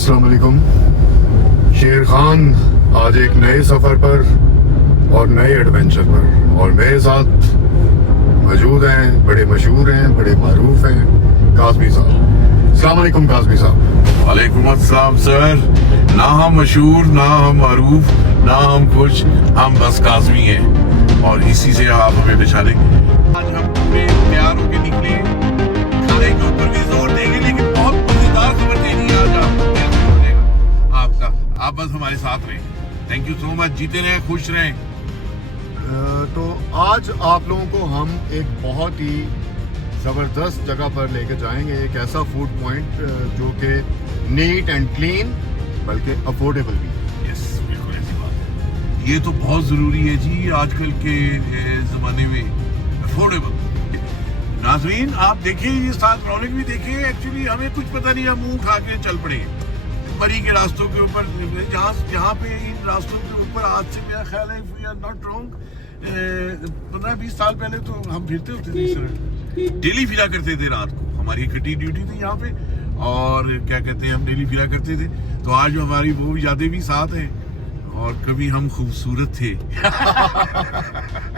अस्सलाम वालेकुम। शेर खान आज एक नए सफ़र पर और नए एडवेंचर पर, और मेरे साथ मौजूद हैं, बड़े मशहूर हैं, बड़े मारूफ हैं, काज़मी साहब। अस्सलाम वालेकुम काज़मी साहब। वालेकुम अस्सलाम सर। ना हम मशहूर, ना हम मारूफ, ना हम कुछ, हम बस काज़मी हैं और इसी से आप हमें पहचाने। आज हम पूरे तैयार होके निकले, खाने के ऊपर भी जोर देंगे, लेकिन बहुत मजेदार खबर देनी है आज आपका। आप बस हमारे साथ रहें। Thank you so much. जीते रहें, खुश रहें। तो आज आप लोगों को हम एक बहुत ही ज़बरदस्त जगह पर लेके जाएंगे, एक ऐसा फूड पॉइंट जो कि नीट एंड क्लीन बल्कि अफोर्डेबल भी है। यस, बिल्कुल ऐसी बात है। ये तो बहुत ज़रूरी है जी आजकल के ज़माने में, अफोर्डेबल। नाज़रीन आप देखिए, ये साथ रौनक भी देखिए। एक्चुअली हमें कुछ पता नहीं, हम मुंह खा के चल पड़े मरी के रास्तों के ऊपर, जहाँ पे इन रास्तों के ऊपर आज से मेरा ख्याल है, if we are not wrong, 15-20 साल पहले तो हम फिरते होते थे सर, डेली फिरा करते थे। रात को हमारी इकट्ठी ड्यूटी थी यहाँ पे, और क्या कहते हैं, हम डेली फिरा करते थे। तो आज हमारी वो यादें भी साथ हैं, और कभी हम खूबसूरत थे।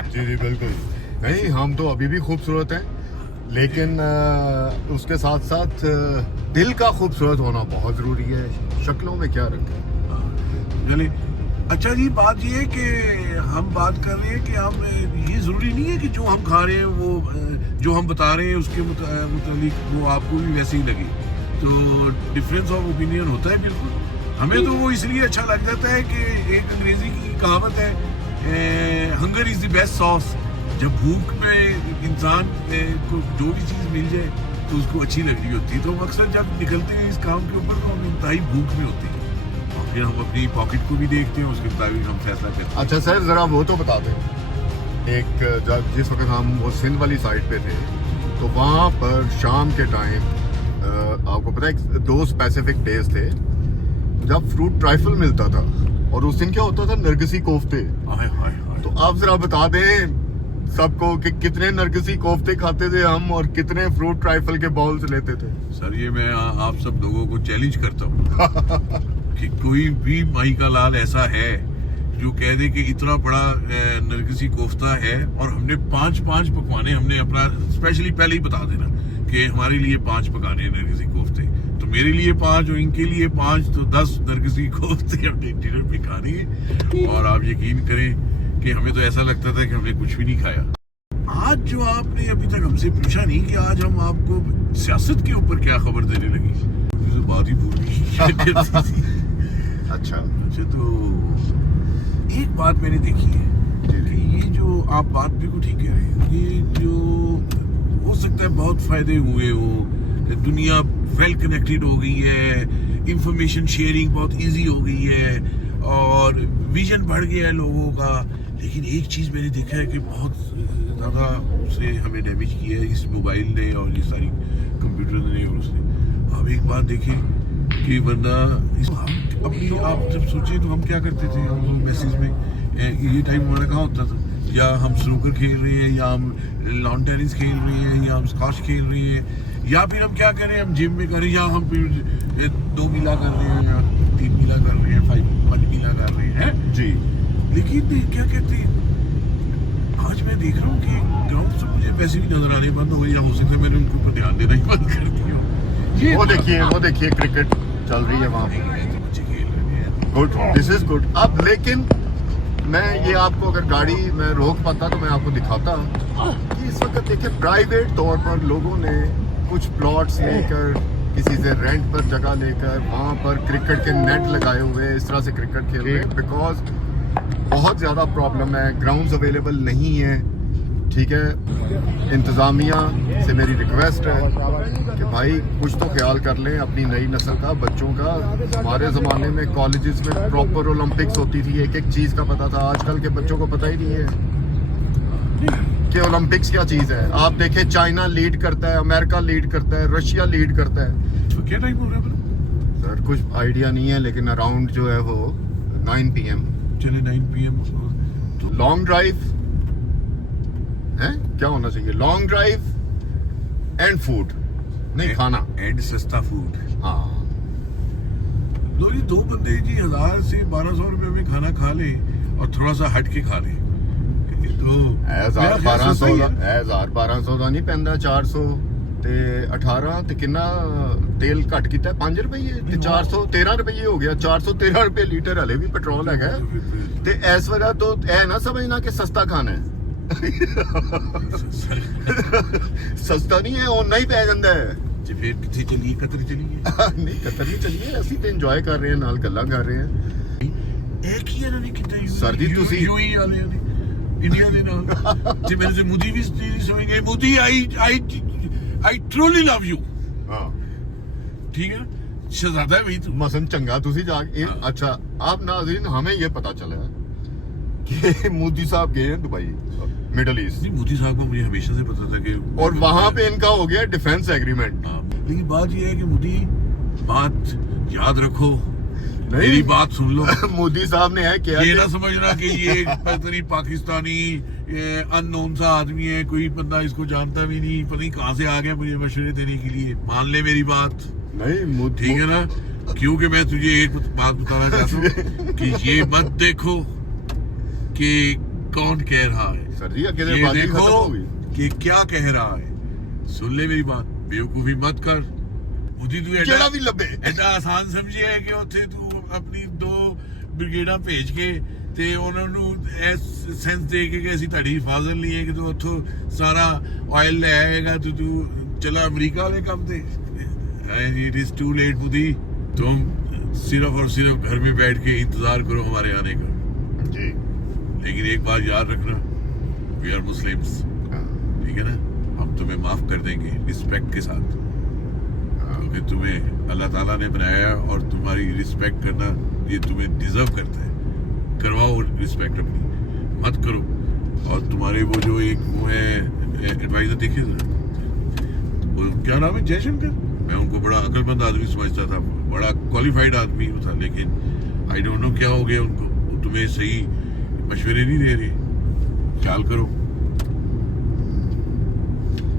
जी बिल्कुल। नहीं, हम तो अभी भी खूबसूरत हैं, लेकिन उसके साथ साथ दिल का खूबसूरत होना बहुत ज़रूरी है। शक्लों में क्या रखें। चले, अच्छा जी, बात ये है कि हम बात कर रहे हैं कि हम, ये ज़रूरी नहीं है कि जो हम खा रहे हैं वो, जो हम बता रहे हैं उसके मुतालिक वो आपको भी वैसे ही लगे। तो डिफरेंस ऑफ ओपिनियन होता है बिल्कुल। हमें तो वो इसलिए अच्छा लग जाता है कि एक अंग्रेज़ी की कहावत है, hunger is the best sauce. जब भूख में इंसान को जो भी चीज़ मिल जाए तो उसको अच्छी लग रही होती है। तो अक्सर जब निकलते हैं इस काम के ऊपर तो हम इंतहाई भूख में होते हैं, और फिर हम अपनी पॉकेट को भी देखते हैं, उसके मुताबिक हम फैसला करते हैं। अच्छा सर, ज़रा वो तो बता दें, एक जब जिस वक्त हम वो सिंध वाली साइड पे थे, तो वहाँ पर शाम के टाइम आपको पता है दो स्पेसिफिक डेज थे जब फ्रूट ट्राइफल मिलता था, और उस दिन क्या होता था, नरगिसी कोफ्ते। हाय हाय हाय। तो आप जरा बता दें सबको कि कितने नरगिसी कोफ्ते खाते थे हम, और कितने फ्रूट ट्राइफल के बॉल्स लेते थे। सर ये मैं आप सब लोगों को चैलेंज करता हूँ कि कोई भी माई का लाल ऐसा है जो कह दे कि इतना बड़ा नरगिसी कोफ्ता है, और हमने 5 पकवाने, हमने अपना स्पेशली पहले ही बता देना कि हमारे लिए 5 पकाने हैं नरगिसी कोफ्ते, तो मेरे लिए 5 और इनके लिए 5, तो 10 नरगिसी कोफ्ते हमने डिनर पे खा रही है। और आप यकीन करें कि हमें तो ऐसा लगता था कि हमने कुछ भी नहीं खाया। आज जो आपने अभी तक हमसे पूछा नहीं कि आज हम आपको सियासत के ऊपर क्या खबर देने लगी, तो बात ही भूल गई। अच्छा, तो एक बात मैंने देखी है कि ये जो आप बात बिल्कुल ठीक कह रहे हैं, ये जो हो सकता है बहुत फायदे हुए हो, दुनिया वेल कनेक्टेड हो गई है, इंफॉर्मेशन शेयरिंग बहुत इजी हो गई है, और विजन बढ़ गया है लोगों का। लेकिन एक चीज़ मैंने देखा है कि बहुत ज़्यादा उसने हमें डैमेज किया है, इस मोबाइल ने और ये सारी कंप्यूटर ने और उसने। आप एक बात देखें कि वरना अपनी आप जब सोचें तो हम क्या करते थे, हम लोग मैसेज में ये टाइम हमारा कहाँ होता था, या हम स्नूकर खेल रहे हैं, या हम लॉन टेनिस खेल रहे हैं, या हम स्कॉश खेल रहे हैं, या फिर हम क्या कर रहे हैं, हम जिम में कर रहे हैं, या हम फिर 2 मीला कर रहे हैं, या 3 मीला कर रहे हैं, 5 मीला कर रहे हैं जी। लेकिन क्या कहते हैं, आज मैं देख रहा हूँ कि ग्राउंड से मुझे वैसे भी नजर आने बंद हो गए, या हो सकता है मैंने उनके ऊपर ध्यान देना ही बंद कर दिया। वो देखिए क्रिकेट चल रही है वहाँ पे, बच्चे खेल रहे हैं। Good, this is good. अब लेकिन मैं ये आपको अगर गाड़ी में रोक पाता तो मैं आपको दिखाता कि इस वक्त देखिए प्राइवेट तौर पर लोगों ने कुछ प्लॉट्स लेकर, किसी से रेंट पर जगह लेकर, वहाँ पर क्रिकेट के नेट लगाए हुए इस तरह से क्रिकेट खेल रहे हैं, बिकॉज बहुत ज़्यादा प्रॉब्लम है, ग्राउंड्स अवेलेबल नहीं है। ठीक है, इंतज़ामिया से मेरी रिक्वेस्ट है कि भाई कुछ तो ख्याल कर लें अपनी नई नस्ल का, बच्चों का। हमारे ज़माने में कॉलेजेस में प्रॉपर ओलंपिक्स होती थी, एक एक चीज़ का पता था। आजकल के बच्चों को पता ही नहीं है कि ओलंपिक्स क्या चीज़ है। आप देखें, चाइना लीड करता है, अमेरिका लीड करता है, रशिया लीड करता है। तो क्या टाइम हो रहा है सर कुछ आइडिया नहीं है, लेकिन अराउंड जो है वो 9 PM। चले 9 PM। तो लॉन्ग ड्राइव है, क्या होना चाहिए, लॉन्ग ड्राइव एंड फूड, नहीं खाना एंड सस्ता फूड। हाँ, दो बंदे जी 1000 से 1200 रुपए में खाना खा ले और थोड़ा सा हट के खा ले तो 1200 ਦਾ ਨਹੀਂ ਪੈਂਦਾ 400 ਤੇ 18 ਤੇ ਕਿੰਨਾ ਤੇਲ ਘੱਟ ਕੀਤਾ 5 ਰੁਪਏ ਤੇ 413 ਰੁਪਏ ਹੋ ਗਿਆ 413 ਰੁਪਏ ਲੀਟਰ ਹਲੇ ਵੀ ਪੈਟਰੋਲ ਹੈਗਾ ਤੇ ਇਸ ਵਜ੍ਹਾ ਤੋਂ ਇਹ ਨਾ ਸਮਝਣਾ ਕਿ ਸਸਤਾ ਖਾਣਾ ਹੈ ਸਸਤਾ ਨਹੀਂ ਹੈ ਓਨਾ ਹੀ ਪੈ ਜਾਂਦਾ ਹੈ ਜੀ ਫਿਰ ਕਿੱਥੇ ਚੱਲੀਏ ਕਤਰ ਚੱਲੀਏ ਨਹੀਂ ਕਤਰ ਨਹੀਂ ਚੱਲੀਏ ਅਸੀਂ ਤੇ ਇੰਜੋਏ ਕਰ ਰਹੇ ਹਾਂ ਨਾਲ ਗੱਲਾਂ ਕਰ ਰਹੇ ਹਾਂ ਇਹ ਕੀ ਇਹਨਾਂ ਨੇ ਕੀਤਾ ਸਰ ਜੀ, ਤੁਸੀਂ- ਯੂਈ ਵਾਲਿਆਂ ਨੇ ਇੰਡੀਆ ਦੇ ਨਾਲ ਜੀ ਮੇਰੇ ਸੇ ਮੋਦੀ ਵੀ ਸਮਝੇ Modi I truly love you ਹਾਂ ठीक है शहजादा है वही तो मसन चंगा तुसी जा हाँ। अच्छा आप नाज़रीन हमें ये पता चला कि मोदी साहब गए हैं दुबई मिडल ईस्ट नहीं मोदी साहब को मुझे हमेशा से पता था कि और वहां पे इनका हो गया डिफेंस एग्रीमेंट हाँ, लेकिन बात ये है कि मोदी बात याद रखो नहीं। मेरी बात सुन लो मोदी साहब ने है क्या ये ना समझना कि ये पता नहीं पाकिस्तानी अननोन सा आदमी है कोई बंदा इसको जानता भी नहीं पता नहीं कहाँ से आ गया मुझे मशवरे देने के लिए मान ले मेरी बात नहीं ठीक है ना क्योंकि मैं तुझे एक बात बताना चाहता हूँ कि ये मत देखो कि कौन कह रहा है सर जी अकेले ये बाजी खत्म देखो हो गई कि क्या कह रहा है सुन ले मेरी बात बेवकूफी मत कर मोदी तू केड़ा भी लब्बे ਐਡਾ ਆਸਾਨ ਸਮਝਿਆ ਹੈ ਕਿ ਉੱਥੇ ਤੂੰ ਆਪਣੀ 2 ਬ੍ਰਿਗੇਡਾਂ ਭੇਜ ਕੇ ਤੇ ਉਹਨਾਂ ਨੂੰ ਇਸ ਸੈਂਸ ਦੇ ਕੇ ਕਿ ਅਸੀਂ ਤੁਹਾਡੀ ਹਿਫਾਜ਼ਤ ਲਈ ਹੈ ਕਿ ਤੂੰ ਉੱਥੋਂ ਸਾਰਾ ਆਇਲ ਲੈ ਆਏਗਾ ਤੂੰ ਚਲਾ ਅਮਰੀਕਾ ਵਾਲੇ ਕੰਮ ਤੇ it is too late Modi तुम सिर्फ और सिर्फ घर में बैठ के इंतजार करो हमारे आने का जी लेकिन एक बात याद रखना वी आर मुस्लिम्स ठीक है ना हम तुम्हें माफ कर देंगे रिस्पेक्ट के साथ क्योंकि तुम्हें अल्लाह ताला ने बनाया और तुम्हारी रिस्पेक्ट करना ये तुम्हें डिजर्व करता है करवाओ रिस्पेक्ट अपनी मत करो और तुम्हारे वो जो एक वो है एडवाइजर देखे वो क्या नाम है जयशंकर मैं उनको बड़ा अकलमंद आदमी समझता था बड़ा क्वालिफाइड आदमी था लेकिन आई डोंट नो क्या हो गया उनको तुम्हें सही मशवरे नहीं दे रहे ख्याल करो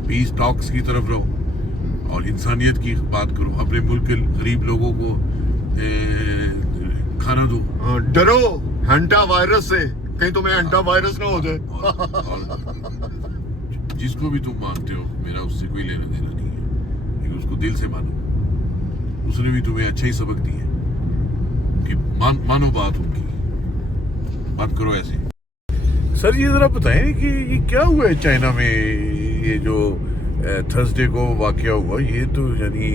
पीस टॉक्स की तरफ रहो और इंसानियत की बात करो अपने मुल्क के गरीब लोगों को खाना दो डरो हंटा वायरस से कहीं तुम्हें हंटा वायरस ना हो जाए और जिसको भी तुम मानते हो मेरा उससे कोई लेना देना नहीं है लेकिन उसको दिल से मानो उसने भी तुम्हें अच्छा ही सबक दिया कि मानो बात उनकी बात करो ऐसे सर ये जरा बताएं कि ये क्या हुआ है चाइना में ये जो थर्सडे को वाकया हुआ ये तो यानी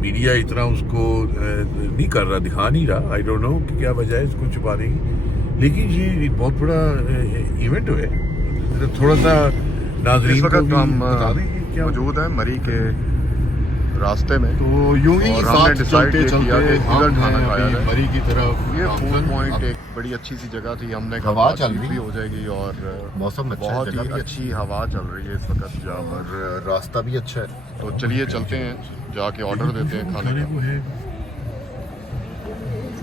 मीडिया इतना उसको नहीं कर रहा दिखा नहीं रहा आई डोंट नो कि क्या वजह है इसको छुपाने की लेकिन ये एक बहुत बड़ा इवेंट है थोड़ा सा नाज़रीन इस को वक्त भी हम बता दें कि क्या मौजूद है मरी के रास्ते में तो यूं ही और हमने साथ decide चलते किया कि चलते इधर हम खाना हैं खाया अभी जाए। मरी की तरफ ये फूड नामजन। पॉइंट एक बड़ी अच्छी सी जगह थी हमने कहा हवा चल बातचीत रही भी हो जाएगी और मौसम अच्छा है, बहुत जगह ही भी अच्छी हवा चल रही है इस वक्त यहाँ पर और रास्ता भी अच्छा है तो चलिए चलते हैं जाके ऑर्डर देते हैं खाने का को है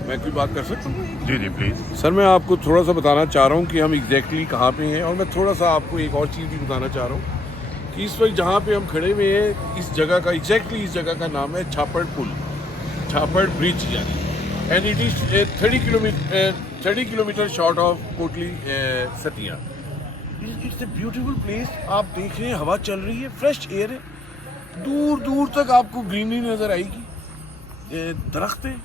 मैं कोई बात कर सकता हूँ जी जी प्लीज सर मैं आपको थोड़ा सा बताना चाह रहा हूँ कि हम एग्जैक्टली कहाँ पे हैं और मैं थोड़ा सा आपको एक और चीज़ भी बताना चाह रहा हूँ कि इस वक्त जहाँ पे हम खड़े हुए हैं इस जगह का एग्जैक्टली इस जगह का नाम है छापड़ पुल छापड़ ब्रिज यानी and it is 30 kilometre short of Kotli सतिया इट्स ए ब्यूटीफुल प्लेस आप देख रहे हैं हवा चल रही है फ्रेश एयर है दूर दूर तक आपको ग्रीनरी नज़र आएगी दरख्त है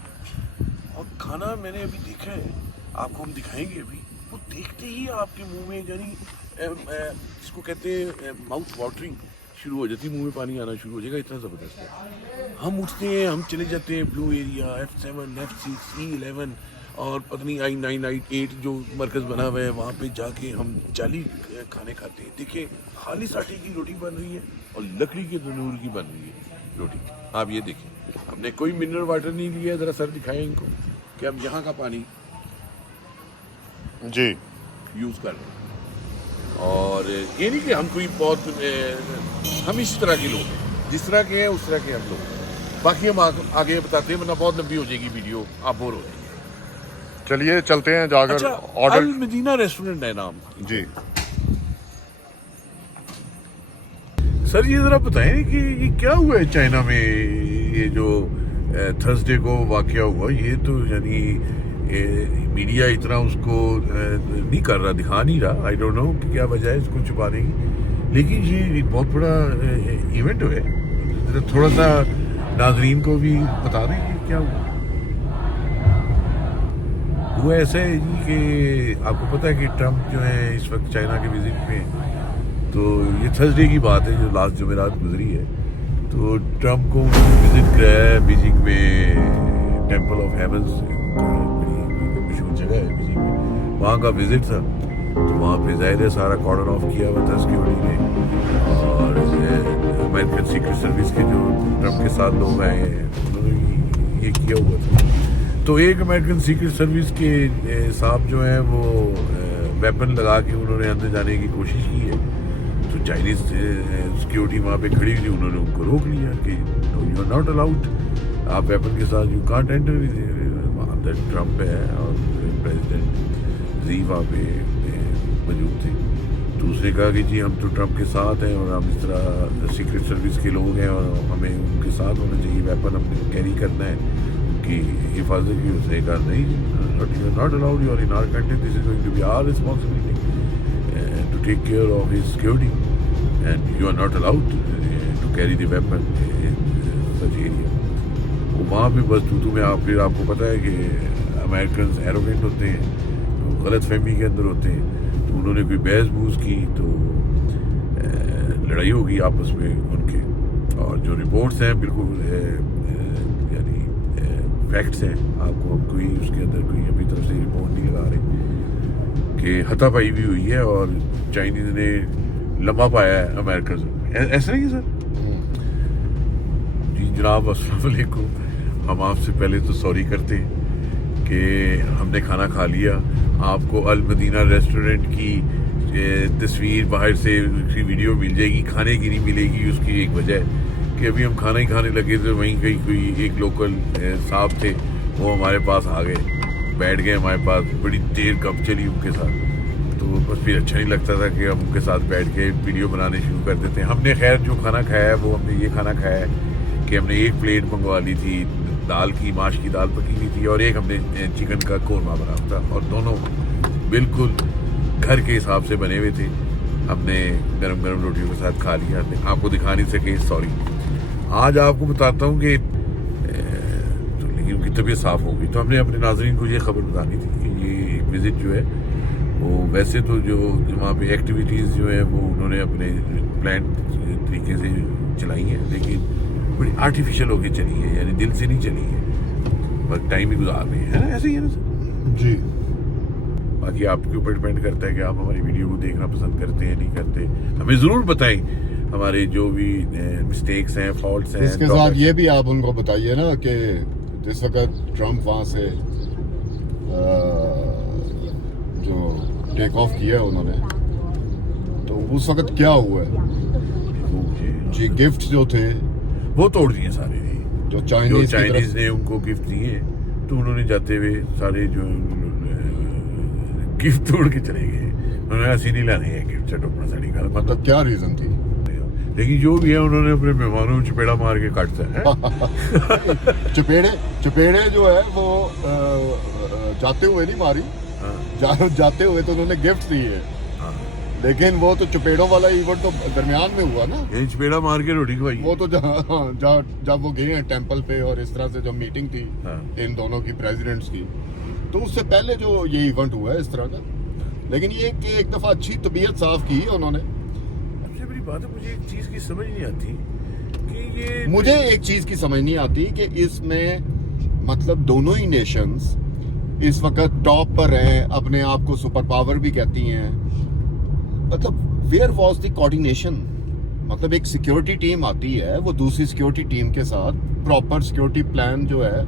और खाना मैंने अभी देखा है आपको हम दिखाएंगे अभी वो देखते ही आपके मुंह में यानी इसको कहते हैं माउथ वाटरिंग शुरू हो जाती है मुंह में पानी आना शुरू हो जाएगा इतना ज़बरदस्त है हम उठते हैं हम चले जाते हैं blue area F7 F6 E11 और पता नहीं I9 I8 जो मरकज़ बना हुआ है वहाँ पे जाके हम जाली खाने खाते हैं देखिए खालिस आटे की रोटी बन रही है और लकड़ी के तंदूर की बन रही है रोटी आप ये देखिए हमने कोई मिनरल वाटर नहीं लिया ज़रा सर दिखाएं इनको कि हम यहाँ का पानी जी यूज़ कर रहे हैं और ये नहीं कि हम कोई बहुत हम इस तरह के लोग हैं जिस तरह के हैं उस तरह के हम लोग बाकी हम आगे बताते हैं वरना बहुत लंबी हो जाएगी वीडियो आप बोर हो जाएंगे चलिए चलते हैं जाकर अच्छा ऑर्डर अल मदीना रेस्टोरेंट है नाम जी सर ये जरा बताएं कि ये क्या हुआ है चाइना में ये जो थर्सडे को वाकया हुआ, ये तो यानी मीडिया इतना उसको नहीं कर रहा, दिखा नहीं रहा। आई डोंट नो कि क्या वजह है इसको छुपाने की, लेकिन ये एक बहुत बड़ा इवेंट है। तो थोड़ा सा नाजरीन को भी बता दें कि क्या हुआ। वो ऐसा है जी कि आपको पता है कि ट्रम्प जो है इस वक्त चाइना के विजिट पे हैं। तो ये थर्सडे की बात है जो लास्ट जुमेरात गुजरी है। तो ट्रम्प को विजिट कराया है बीजिंग में, टेम्पल ऑफ हेवंस, मशहूर जगह है बीजिंग में, वहाँ का विजिट था। तो वहाँ पे जाहिर है सारा कॉर्डन ऑफ किया हुआ था सिक्योरिटी ने, और अमेरिकन सीक्रेट सर्विस के जो ट्रम्प के साथ लोग आए हैं उन्होंने ये किया हुआ था। तो एक अमेरिकन सीक्रेट सर्विस के साहब जो हैं वो वेपन लगा के उन्होंने अंदर जाने की कोशिश की है। तो चाइनीज सिक्योरिटी वहाँ पे खड़ी थी, उन्होंने उनको रोक लिया कि यू आर नॉट अलाउड, आप वेपन के साथ यू कांट एंटर। अंदर ट्रम्प है और प्रेसिडेंट जी वहाँ पे मौजूद थे। तो उसने कहा कि जी हम तो ट्रम्प के साथ हैं और हम इस तरह सीक्रेट सर्विस के लोग हैं और हमें उनके साथ होना चाहिए, वेपन हमने कैरी करना है, उनकी हिफाजत की। उसने कहा नहीं, you are not allowed, you are in our country, this is going to be our responsibility to take care of his security and you are not allowed to carry the weapon in such area. वो वहाँ पे बस तू में आप, फिर आपको पता है कि अमेरिकन एरोगेंट होते हैं, तो गलत फहमी के अंदर होते हैं। तो उन्होंने कोई बहस बूस की तो लड़ाई होगी आपस में उनके, और जो रिपोर्ट्स हैं बिल्कुल यानी फैक्ट्स हैं, आपको कोई उसके अंदर कोई अपनी तरफ से रिपोर्ट नहीं लगा रहे कि हाथापाई भी हुई है और चाइनीज ने लंबा पाया है अमेरिका से। ऐसा नहीं है सर? जी जनाब, अस्सलाम वालेकुम। हम आपसे पहले तो सॉरी करते हैं कि हमने खाना खा लिया। आपको अल मदीना रेस्टोरेंट की तस्वीर बाहर से उसकी वीडियो मिल जाएगी, खाने की नहीं मिलेगी। उसकी एक वजह है कि अभी हम खाना ही खाने लगे थे, वहीं कहीं कोई एक लोकल साहब थे, वो हमारे पास आ गए, बैठ गए हमारे पास, बड़ी देर कब चली उनके साथ। तो बस फिर अच्छा नहीं लगता था कि हम उनके साथ बैठ के वीडियो बनाने शुरू कर देते हैं। हमने खैर जो खाना खाया है वो हमने ये खाना खाया है कि हमने एक प्लेट मंगवा ली थी दाल की, माश की दाल पकी हुई थी, और एक हमने चिकन का कोरमा बना था, और दोनों बिल्कुल घर के हिसाब से बने हुए थे। हमने गरम गरम रोटियों के साथ खा लिया। आपको दिखा नहीं सके, सॉरी। आज आपको बताता हूँ कि तो लेकिन उनकी तबीयत साफ़ होगी। तो हमने अपने नाज़रीन को ये खबर बतानी थी कि ये एक विज़िट जो है वो वैसे तो जो वहाँ पे एक्टिविटीज़ जो है वो उन्होंने अपने प्लान तरीके से चलाई हैं, लेकिन बड़ी आर्टिफिशियल होके चली है, यानी दिल से नहीं चली है, बस टाइम ही गुजार रहे हैं, है ना? ऐसे ही है ना सर? जी। बाकी आपके ऊपर डिपेंड करता है कि आप हमारी वीडियो को देखना पसंद करते हैं नहीं करते। हमें ज़रूर बताएं हमारे जो भी मिस्टेक्स हैं, फॉल्ट्स हैं। इसके साथ ये भी आप उनको बताइए ना कि जिस वक्त ट्रम्प वहाँ से जो टेक ऑफ किया है उन्होंने, तो उस वक्त क्या हुआ है? जी, गिफ्ट जो थे वो तोड़ दिए सारे, जो चाइनीज ने उनको गिफ्ट दिए, तो उन्होंने जाते हुए सारे जो गिफ्ट तोड़ के चले गए। उन्होंने ऐसी नहीं लाने हैं गिफ्ट, चटो अपना साड़ी का, मतलब क्या रीजन थी? लेकिन जो भी है उन्होंने अपने मेहमानों को चपेड़ा मार के काटता है। चपेड़े जो है वो जाते हुए नहीं मारी, जाते हुए तो उन्होंने गिफ्ट दिए, लेकिन वो तो चपेड़ों वाला इवेंट तो दरमियान में हुआ ना, यही चपेड़ा मार के रोटी खवाई। वो तो जब वो गए हैं टेंपल पे और इस तरह से जो मीटिंग थी इन दोनों की प्रेसिडेंट्स की, तो उससे पहले जो ये इवेंट हुआ है इस तरह का। लेकिन ये कि एक दफा अच्छी तबीयत साफ की है उन्होंने। सबसे बड़ी बात है, मुझे एक चीज की समझ नहीं आती कि ये, मुझे एक चीज की समझ नहीं आती कि इसमें मतलब दोनों ही नेशंस इस वक्त टॉप पर हैं, अपने आप को सुपर पावर भी कहती हैं, मतलब वेयर वॉज द कोऑर्डिनेशन? मतलब एक सिक्योरिटी टीम आती है, वो दूसरी सिक्योरिटी टीम के साथ प्रॉपर सिक्योरिटी प्लान जो है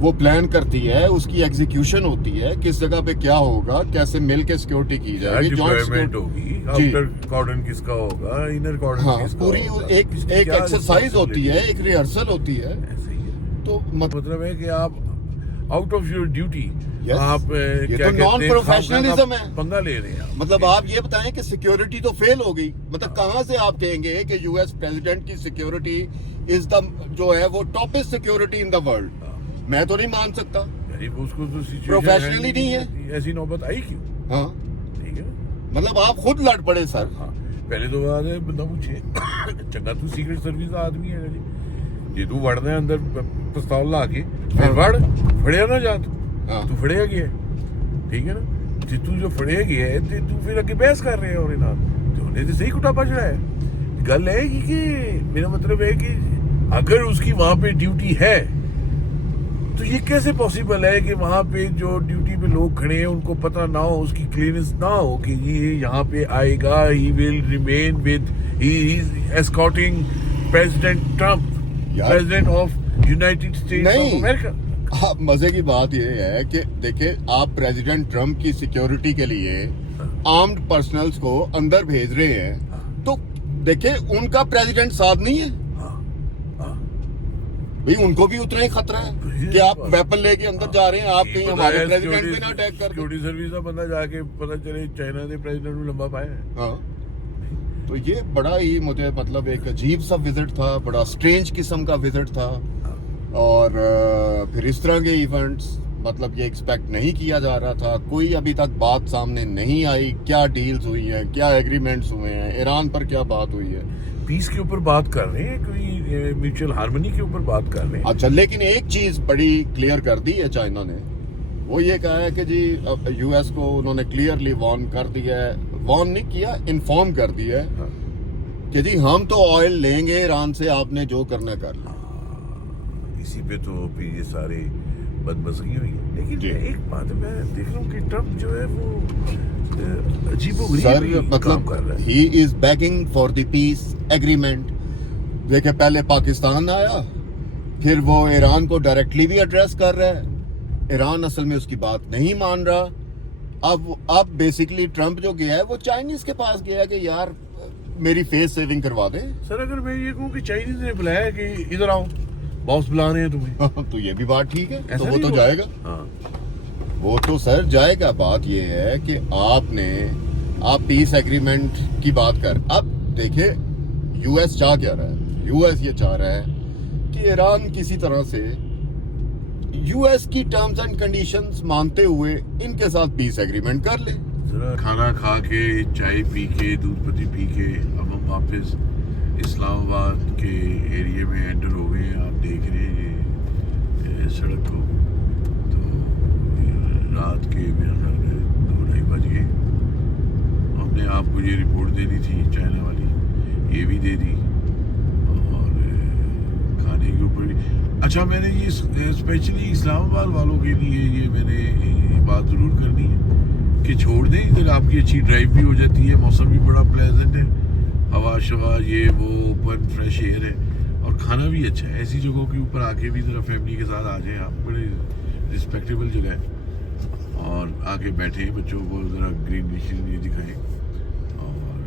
वो प्लान करती है, उसकी एग्जीक्यूशन होती है, किस जगह पे क्या होगा, कैसे मिल के सिक्योरिटी की जाएगी, डिप्लॉयमेंट होगी, आउटर कॉर्डन किसका होगा, इनर कॉर्डन किसका पूरी होगा, एक एक्सरसाइज होती है, एक रिहर्सल होती है। ऐसे ही है। तो मतलब है कि आप out of your duty Yes. आप ये क्या तो कहते हैं, non-professionalism खामखा है। पंगा ले रहे हैं आप। मतलब आप ये बताएं कि सिक्योरिटी तो फेल हो गई, मतलब कहां से आप कहेंगे कि यूएस प्रेसिडेंट की सिक्योरिटी इज द जो है वो toppest security in the world? मैं तो नहीं मान सकता। यानी वो उसको तो सिचुएशन Professionally नहीं है। ऐसी नौबत आई क्यों? हाँ, ठीक है ना? मतलब आप खुद लड़ पड़े सर। हाँ, पहले तो बात है बंदा पूछे चंगा तू सीक्रेट सर्विस का आदमी है जी, जे तू वड़ना अंदर पिस्तौल ला के फिर वड़ फड़िया ना जा हाँ। तू फड़िया गया, ठीक है ना? जे तू जो फड़िया गया है ते तू फिर अगे बहस कर रहे हैं और ना तो उन्हें तो सही कुटापा चढ़ा है। गल है कि मेरा मतलब है कि अगर उसकी वहां पे ड्यूटी है तो ये कैसे पॉसिबल है कि वहां पे जो ड्यूटी पे लोग खड़े हैं उनको पता ना हो, उसकी क्लियरेंस ना हो कि ये यहाँ पे आएगा, he will remain with, he is escorting president Trump, यार। President of United States of नहीं। अमेरिका। आप मजे की बात ये है कि देखिए आप प्रेसिडेंट ट्रम्प की सिक्योरिटी के लिए आर्म्ड पर्सनल्स को अंदर भेज रहे हैं, तो देखिए उनका प्रेसिडेंट साथ नहीं है भाई, उनको भी उतना ही खतरा है कि आप वेपन लेके अंदर जा रहे हैं, आप कहीं हमारे प्रेसिडेंट पे ना अटैक कर दें। सिक्योरिटी सर्विस का बंदा जाके पता चले चाइना के प्रेसिडेंट को लंबा पाया है। हाँ, तो ये बड़ा ही मुझे मतलब एक अजीब सा विजिट था, बड़ा स्ट्रेंज किस्म का विजिट था। और फिर इस तरह के इवेंट्स मतलब ये एक्सपेक्ट नहीं किया जा रहा था। कोई अभी तक बात सामने नहीं आई, क्या डील्स हुई हैं, क्या एग्रीमेंट्स हुए हैं, ईरान पर क्या बात हुई है। पीस के ऊपर बात कर रहे हैं, कोई म्यूचुअल हार्मनी के ऊपर बात कर रहे हैं। अच्छा, लेकिन एक चीज बड़ी क्लियर कर दी है चाइना ने, वो ये कहा है कि जी यूएस को उन्होंने क्लियरली वार्न कर दिया है, वार्न नहीं किया, इन्फॉर्म कर दिया है कि जी हम तो ऑयल लेंगे ईरान से, आपने जो करना कर लो। इसी पे तो फिर ये सारे बदमज़गी हुई है। लेकिन जी। एक बात मैं देख रहा हूँ कि ट्रम्प जो है वो अजीबोगरीब सर काम मतलब कर रहा है। He is banking for the piece agreement. देखिए पहले पाकिस्तान आया, फिर वो ईरान को डायरेक्टली भी एड्रेस कर रहा है, ईरान असल में उसकी बात नहीं मान रहा। अब बेसिकली ट्रम्प जो गया है वो चाइनीज के पास गया है कि यार मेरी फेस सेविंग करवा दे। सर अगर मैं ये कहूँ कि चाइनीज ने बुलाया कि इधर आओ, बॉस बुला रहे हैं तुम्हें, तो ये भी बात ठीक है, तो ऐसा वो नहीं तो हुआ? जाएगा, हाँ। वो तो सर जाएगा। बात ये है कि आप पीस एग्रीमेंट की बात कर। अब देखिए यूएस चाह क्या रहा है, यूएस ये चाह रहा है कि ईरान किसी तरह से यूएस की टर्म्स एंड कंडीशंस मानते हुए इनके साथ पीस एग्रीमेंट कर ले। जरा खाना खा के, चाय पी के, दूध पत्ती पी के अब हम वापस इस्लामाबाद के एरिया में एंटर हो गए हैं। आप देख रहे हैं ये सड़क को, तो रात के मेरा ख्याल है 2-2:30 बज गए। हमने आपको ये रिपोर्ट देनी थी चाइना वाली, ये भी दे दी, और खाने के ऊपर भी। अच्छा, मैंने ये स्पेशली इस्लामाबाद वालों के लिए ये मैंने बात ज़रूर करनी है कि छोड़ दें, इधर आपकी अच्छी ड्राइव भी हो जाती है, मौसम भी बड़ा प्लेजेंट है, हवा शवा ये वो ओपन फ्रेश एयर है, और खाना भी अच्छा है। ऐसी जगहों के ऊपर आके भी ज़रा फैमिली के साथ आ जाएं आप, बड़े रिस्पेक्टेबल जगह है, और आके बैठे बच्चों को ज़रा ग्रीन सीनरी दिखाएं और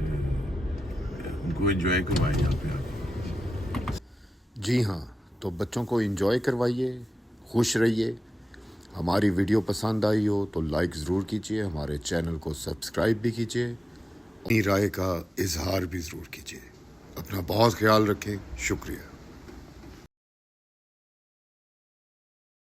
उनको एंजॉय करवाएं यहाँ पे आके। जी हाँ, तो बच्चों को एंजॉय करवाइए, खुश रहिए। हमारी वीडियो पसंद आई हो तो लाइक ज़रूर कीजिए, हमारे चैनल को सब्सक्राइब भी कीजिए, अपनी राय का इजहार भी ज़रूर कीजिए। अपना बहुत ख्याल रखें। शुक्रिया।